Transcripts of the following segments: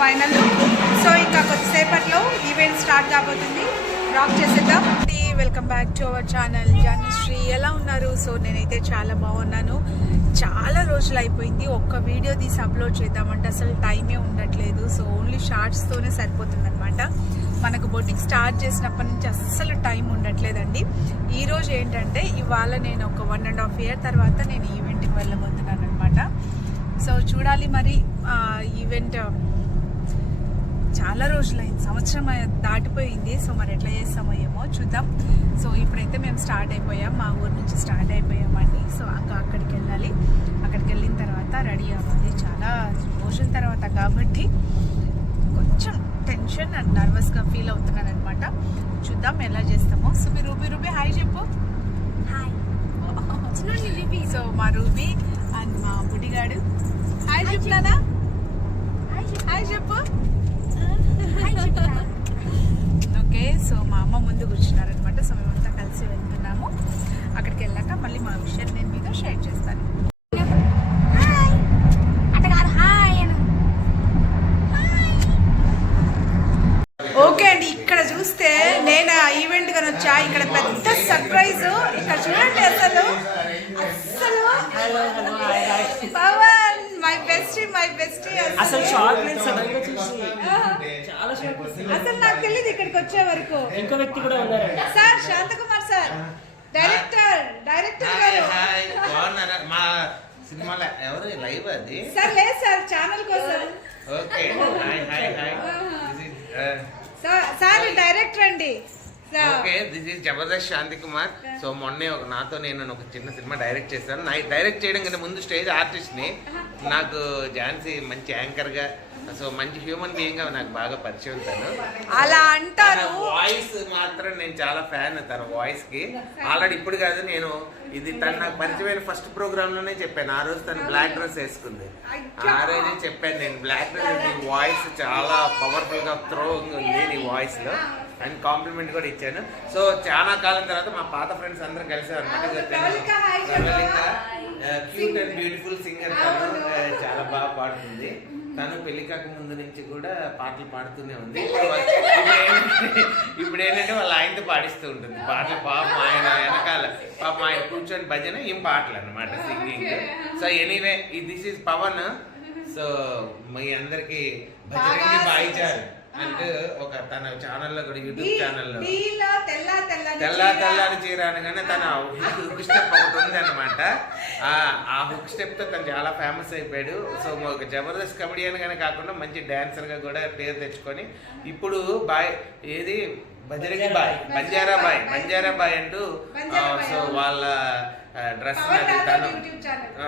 Final. So ఇంకా కొద్దిసేపట్లో event start కాబోతుంది. రాక్ చేసేద్దాం. Welcome back to our channel Janushree ఎలా ఉన్నారు? సో నేనైతే చాలా బాగున్నాను. చాలా రోజులు అయిపోయింది. ఒక్క వీడియో తీసి అప్లోడ్ చేద్దామంటే అసలు టైమే ఉండట్లేదు. సో ఓన్లీ షార్ట్స్తోనే సరిపోతుంది అనమాట మనకు బొటిక్ స్టార్ట్ చేసినప్పటి నుంచి అస్సలు టైం ఉండట్లేదండి. ఈరోజు ఏంటంటే ఇవాళ నేను ఒక వన్ అండ్ హాఫ్ ఇయర్ తర్వాత నేను ఈవెంట్కి వెళ్ళబోతున్నాను అనమాట సో చూడాలి మరి ఈవెంట్ చాలా రోజులైంది. సంవత్సరం దాటిపోయింది. సో మరి ఎట్లా చేస్తామో ఏమో చూద్దాం. సో ఇప్పుడైతే మేము స్టార్ట్ అయిపోయాం. మా ఊరు నుంచి స్టార్ట్ అయిపోయామండి. సో ఇంకా అక్కడికి వెళ్ళాలి. అక్కడికి వెళ్ళిన తర్వాత రెడీ అవ్వాలి. చాలా రోజుల తర్వాత కాబట్టి కొంచెం టెన్షన్ అండ్ నర్వస్గా ఫీల్ అవుతున్నాను అనమాట చూద్దాం ఎలా చేస్తామో. సో మీ రూబీ రూబీ హాయ్ చెప్పు. సో మా రూబీ అండ్ మా బుడిగాడు హాయ్ చెప్తానా హాయ్ చెప్పు. ఓకే సో మా అమ్మ ముందు కూర్చున్నారనమాట సో మేమంతా కలిసి వెళ్తున్నాము. అక్కడికి వెళ్ళాక మళ్ళీ మా విషయాన్ని నేను మీతో షేర్ చేస్తాను. ఓకే అండి ఇక్కడ చూస్తే నేను ఈవెంట్ కని వచ్చా? ఇక్కడ పెద్ద సర్ప్రైజ్ ఇక్కడ చూడండి అసలు. అసలు Pavan my best my best అసలు నేను సడన్గా చూసి. అసలు నాకు తెలియదు ఇక్కడికి వచ్చే వరకు. ఇంకో వ్యక్తి కూడా ఉన్నారండి sir Shanthakumar sir. Director director hi గారు. హాయ్. బాగున్నారా? మా సినిమాలో ఎవరు? లైవ్ అది? సార్ లేదు సార్ ఛానల్ కోసం. Okay. Hi hi hi. This is sir sir director అండి. Sir okay this is Jabardasth Shanthi Kumar so మొన్నే ఒక నాతో నేను ఒక చిన్న సినిమా డైరెక్ట్ చేశాను. నా డైరెక్ట్ చేయడం కంటే ముందు స్టేజ్ ఆర్టిస్ట్ని నాకు ఝాన్సీ మంచి యాంకర్గా సో మంచి హ్యూమన్ బీయింగ్గా నాకు బాగా పరిచయం తను. అలా అంటారు. వాయిస్ మాత్రం నేను చాలా ఫ్యాన్ తన వాయిస్కి. ఆల్రెడీ ఇప్పుడు కాదు నేను ఇది తను నాకు పరిచయమైన ఫస్ట్ ప్రోగ్రామ్లోనే చెప్పాను. ఆ రోజు తను బ్లాక్ డ్రెస్ వేసుకుంది. ఆ రోజే చెప్పాను నేను బ్లాక్ డ్రెస్ నీ వాయిస్ చాలా పవర్ఫుల్గా త్రోయింగ్ ఉంది నీ వాయిస్లో. అండ్ కాంప్లిమెంట్ కూడా ఇచ్చాను. సో చాలా కాలం తర్వాత మా పాత ఫ్రెండ్స్ అందరూ కలిసారు అనమాట. క్యూట్ అండ్ బ్యూటిఫుల్ సింగర్ చాలా బాగా పాడుతుంది. తను పెళ్ళి కాక ముందు నుంచి కూడా పాటలు పాడుతూనే ఉంది. ఇప్పుడు ఏంటంటే- వాళ్ళ ఆయనతో పాడిస్తూ ఉంటుంది. పాటలు పాపం ఆయన వెనకాల పాపం ఆయన కూర్చొని భజన ఏం పాటలు అనమాట singing. So anyway this is Pavan. So మీ అందరికి బాగా బాయిచారు అంటే ఒక తన ఛానల్లో కూడా యూట్యూబ్ ఛానల్లో తెల్ల తెల్లని తెల్ల చీర. అనగానే తన స్టెప్ ఒకటి ఉంది అనమాట ఆ హుక్ స్టెప్తో తను చాలా ఫేమస్ అయిపోయాడు. సో ఒక జబర్దస్త్ కమెడియన్ గానే కాకుండా మంచి డాన్సర్గా కూడా పేరు తెచ్చుకొని ఇప్పుడు బాయ్ ఏది? బజరంగి బాయ్. బంజారా బాయ్ బంజారా బాయ్ అంటూ సో. వాళ్ళ డ్రెస్ రాథోడ్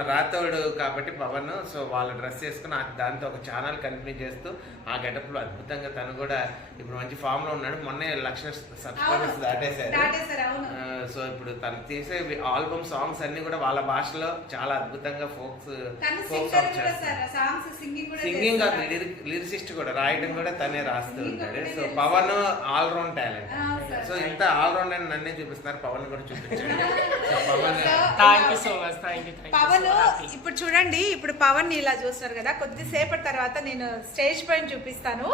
రాథోడ్ కాబట్టి పవన్ సో వాళ్ళ డ్రెస్ వేసుకుని దాంతో ఒక ఛానల్ కంటిన్యూ చేస్తూ ఆ గెటప్లో అద్భుతంగా తను కూడా ఇప్పుడు మంచి ఫామ్లో ఉన్నాడు. మొన్నే లక్ష సబ్స్క్రైబర్స్. దాటేశారు. సో ఇప్పుడు తను తీసే ఆల్బమ్ సాంగ్స్ అన్ని కూడా వాళ్ళ భాషలో చాలా అద్భుతంగా folks folk songs singing. Lyricist కూడా రాయడం కూడా తనే రాస్తూ ఉంటాడు. So. Pavan all round talent. So ఇంత ఆల్ రౌండ్ అని నన్నే చూపిస్తున్నారు పవన్ కూడా చూపించండి. సో పవన్ పవన్ ఇప్పుడు చూడండి ఇప్పుడు పవన్ని ఇలా చూస్తున్నారు కదా కొద్దిసేపటి తర్వాత నేను స్టేజ్ పైన చూపిస్తాను.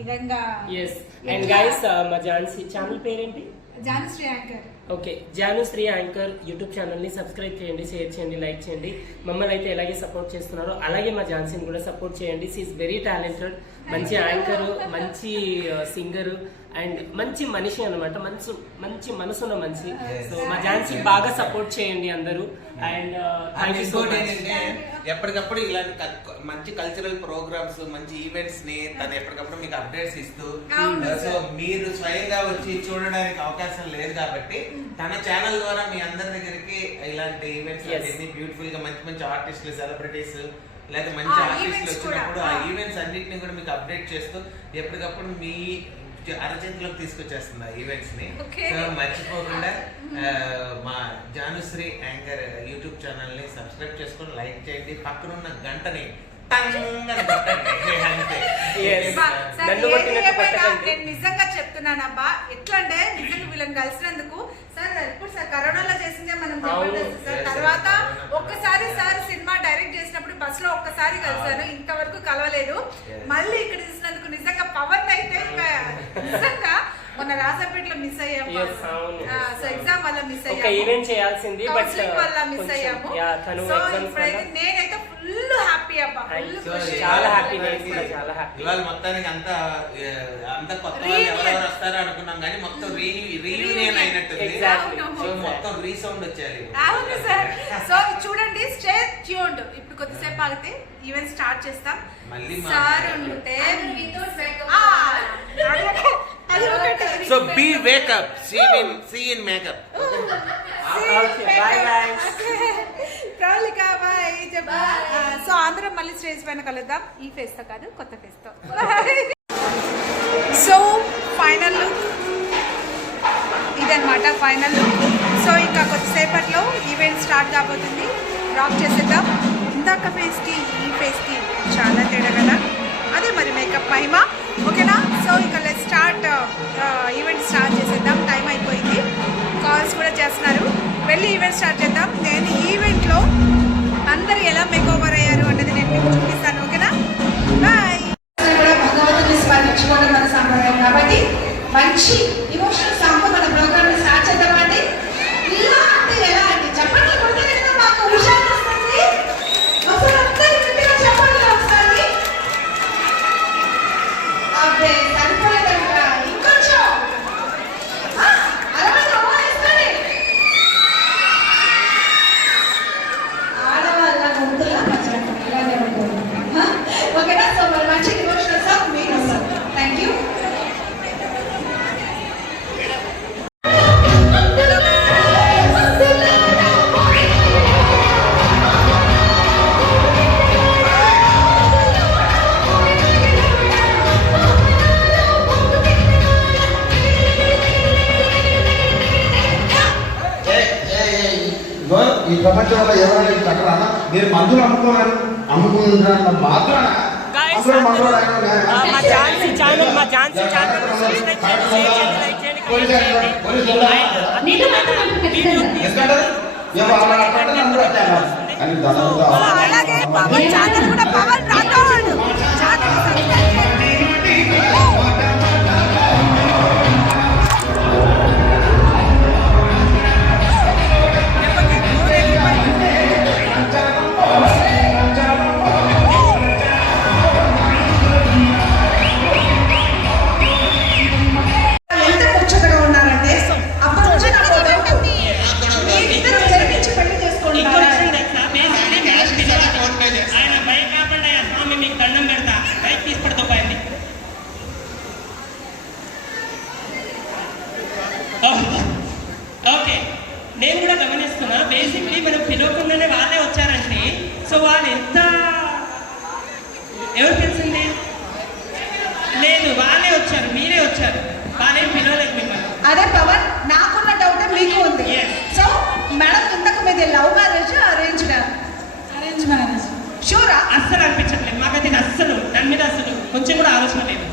ఇదంగా. ఎస్ అండ్ గైస్ మా ఝాన్సీ ఛానల్ పేరేంటి? Janashree anchor. Okay Janushree anchor YouTube ఛానల్ని సబ్స్క్రైబ్ చేయండి షేర్ చేయండి లైక్ చేయండి. మమ్మల్ని అయితే ఎలాగే సపోర్ట్ చేస్తున్నారో అలాగే మా ఝాన్సీని కూడా సపోర్ట్ చేయండి. సీఈస్ వెరీ టాలెంటెడ్ మంచి యాంకర్ మంచి సింగర్ అండ్ మంచి మనిషి అన్నమాట. మంచి మంచి మనసున్న మనిషి. సో మా ఝాన్సీ బాగా సపోర్ట్ చేయండి అందరూ. అండ్ థ్యాంక్ యూ సో ఇంకోటి మచ్ ఏంటంటే ఎప్పటికప్పుడు ఇలాంటి మంచి కల్చరల్ ప్రోగ్రామ్స్ మంచి ఈవెంట్స్ని తను ఎప్పటికప్పుడు మీకు అప్డేట్స్ ఇస్తూ సో మీరు స్వయంగా వచ్చి చూడడానికి అవకాశం లేదు కాబట్టి తన ఛానల్ ద్వారా మీ అందరి దగ్గరికి ఇలాంటి ఈవెంట్స్. అన్ని బ్యూటిఫుల్గా మంచి మంచి ఆర్టిస్టులు సెలబ్రిటీస్ లేదా మంచి ఆర్టిస్టులు. వచ్చినప్పుడు ఆ. ఈవెంట్స్ అన్నిటిని కూడా మీకు అప్డేట్ చేస్తూ ఎప్పటికప్పుడు మీ అరచేతిలోకి తీసుకొచ్చేస్తుంది ఆ ఈవెంట్స్ని. సో మర్చిపోకుండా మా జానుశ్రీ యాంకర్ యూట్యూబ్ ఛానల్ని సబ్స్క్రైబ్ చేసుకొని లైక్ చేయండి. పక్కనున్న గంటని నేను నిజంగా చెప్తున్నాను అబ్బా ఎట్లా అంటే నిజంగా వీళ్ళని కలిసినందుకు సార్ ఇప్పుడు సార్ కరోనాలో చేసిందే మనం సార్ తర్వాత. ఒక్కసారి సార్ సినిమా డైరెక్ట్ చేసినప్పుడు బస్లో ఒక్కసారి కలిసాను. ఇంతవరకు కలవలేదు. మళ్ళీ ఇక్కడ చూసినందుకు నిజంగా పవన్ అయితే నిజంగా మొన్న రాజాపేటలో మిస్ అయ్యాము. సో ఎగ్జామ్ వల్ల మిస్ అయ్యాము. ఈవెంట్ చేయాల్సింది వల్ల మిస్ అయ్యాము. సో ఇప్పుడైతే నేనైతే ఫుల్ హ్యాపీ అబ్బా చాలా కూడా చాలా happy. ఇవాళ మొత్తానికి అంతా అంత కొత్త. ఎవరెవరు వస్తారో అనుకున్నాం కానీ మొత్తం రీయూనియన్ అయినట్టుంది. Exactly. సో మొత్తం రీసౌండ్ వచ్చేయాలి అవును సార్. సో చూడండి స్టే ట్యూన్డ్ ఇప్పుడు కొద్దిసేపు ఆగితే ఈవెంట్ స్టార్ట్ చేస్తాం. సార్ ఉంటే. So be wake up see in see in make up Okay, bye, guys. Pravallika bye చెప్పు సో మళ్ళీ స్టేజ్ పైన కలుద్దాం. ఈ ఫేస్తో కాదు కొత్త ఫేస్తో. So final look. ఇదన్నమాట ఫైనల్ లుక్. సో ఇంకా కొద్దిసేపట్లో ఈవెంట్ స్టార్ట్ కాబోతుంది. డ్రాప్ చేసేద్దాం. ఇందాక ఫేస్కి ఈ ఫేస్కి చాలా తేడా కదా. అదే మరి మేకప్ మహిమ. ఓకేనా? సో ఇంకా లెట్ స్టార్ట్ ఈవెంట్ స్టార్ట్ చేసేద్దాం. టైం అయిపోయింది. కాల్స్ కూడా చేస్తున్నారు. వెళ్ళి ఈవెంట్ స్టార్ట్ చేద్దాం. నేను ఈవెంట్లో అందరు ఎలా మేక్ ఓవర్ అయ్యారు అనేది నేను మీకు చూపిస్తాను ఓకేనా? బాయ్ కూడా భగవంతుని స్మరించుకోవడం మన సంప్రదాయం. కాబట్టి మంచి ఈ ప్రపంచంలో ఎవరైనా చక్రాన మీరు మందులు అమ్ముకోవాలి అమ్ముకుంటున్న మాత్రాన అందరూ మందులు ఆ, మా ఛానల్ ఛానల్ సబ్స్క్రైబ్ చేయండి లైక్ చేయండి. దాదాపుగా అలాగే పవన్ ఛానల్ కూడా పవన్ ఓకే. నేను కూడా గమనిస్తున్నా. బేసిక్లీ మనం పిలవకుండానే వాళ్ళే వచ్చారంటే సో వాళ్ళు ఎంత ఎవరు తెలిసింది? లేదు వాళ్ళే వచ్చారు మీరే వచ్చారు. వాళ్ళేం పిలవలేదు మిమ్మల్ని. అదే పవన్ నాకున్న డౌట్ మీకు ఉంది. సో మేడం ఇంతకు మీది love marriage arrange arrange marriage షూరా అస్సలు అనిపించట్లేదు. మాకైతే ఇది అస్సలు దాని మీద అసలు కొంచెం కూడా ఆలోచన లేదు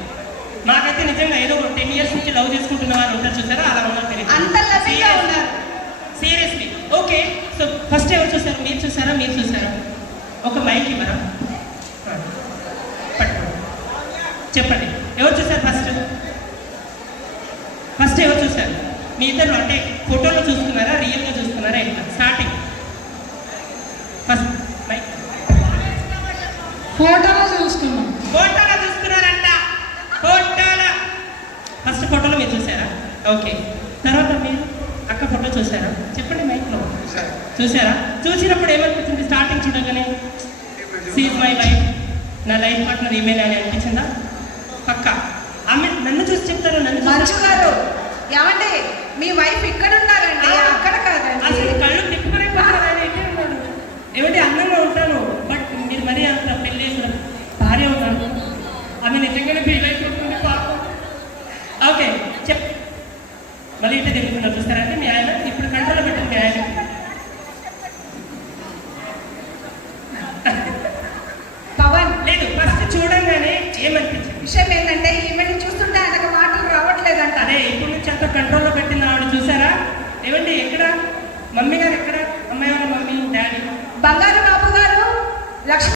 మాకైతే నిజంగా ఏదో టెన్ ఇయర్స్ నుంచి లవ్ చేసుకుంటున్న వాళ్ళు ఉంటారు చూసారా? అలా ఉన్నారు అంత ఉన్నారు సీరియస్లీ ఓకే సో ఫస్ట్ ఎవరు చూసారు? మీరు చూసారా? మీరు చూసారా? ఒక మైక్ ఇవ్వరా. చెప్పండి. ఎవరు చూసారు ఫస్ట్ ఫస్ట్ ఎవరు చూసారు? మీ ఇద్దరు అంటే ఫోటోలో చూసుకున్నారా రియల్గా చూసుకున్నారా ఎట్లా స్టార్టింగ్ ఫస్ట్ మైక్ ఫోటోలో చూసుకున్నాం ఫోటోలో చూసుకున్నారంట ఫోటోలో ఫస్ట్ ఫోటోలో మీరు చూసారా ఓకే. తర్వాత మీరు అక్క ఫోటో చూసారా? చెప్పండి మైక్లో చూసారా? చూసినప్పుడు ఏమనిపించింది స్టార్టింగ్ చూడగానే సీజ్ మై లైఫ్ నా లైఫ్ పార్ట్నర్ ఈమెయిల్ అని అనిపించిందా? పక్క. ఆమె నన్ను చూసి చెప్తారు? నన్ను మంచు గారు ఏమండి? మీ వైఫ్ ఇక్కడ ఉన్నారండి అక్కడ కాదండి. అసలు కళ్ళు ఉన్నాడు? ఏమిటి అందంగా ఉంటాను. బట్ మీరు మరీ అంత పెళ్ళి భార్య ఉన్నాను ఆమె నిజంగానే ఫీల్ అయిపోతుంది పాపం ఓకే చెప్ మళ్ళీ ఇట్లా తిరుగుతున్నారు చూస్తారంటే మీ ఆయన ఇప్పుడు కంట్రోల్ పెట్టండి మీ ఆయన పవన్ మమ్మీ గారు ఎక్కడ? అమ్మాయి వాళ్ళ మమ్మీ డాడీ? బంగారు బాబు గారు లక్ష్మి